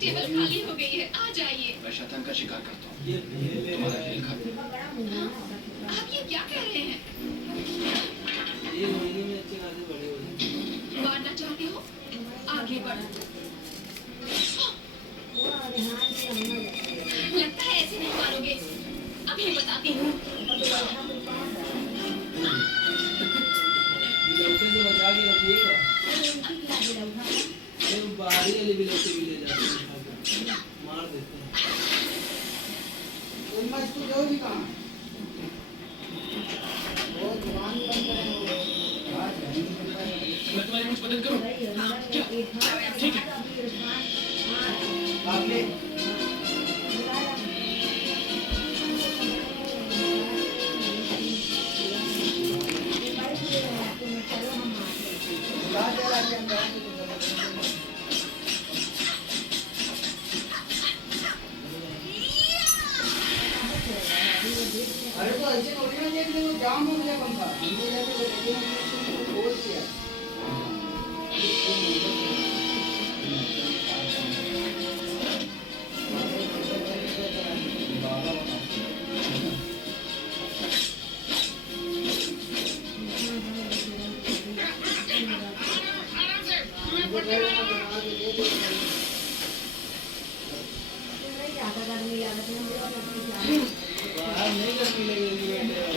Table खाली हो गई है, आ जाइए। मैं शैतान का शिकार करता हूँ, तुम्हारा खेल खत्म। आप ये क्या कह रहे हैं? ये महीने में अच्छे खासे बड़े हो जाते। मारना चाहते हो? आगे बढ़ो। लगता है ऐसे नहीं मारोगे। अभी बताती हूँ। बिलौटे से बचा के रखिएगा। ये बाहरी वाले बिलौटे भी ले जाते हैं, मार देते हैं। इसको जो भी कहाँ वो जवान बन रहे हैं मैं तुम्हारी मुझ मदद करूँ? क्या? ठीक है। आप ले अरे तो ऐसे थोड़ी ना देख ले, वो जाम हो गया पंखा। हमने जाके खोल दिया। बाहर नहीं गर्मी लगेगी बेटे।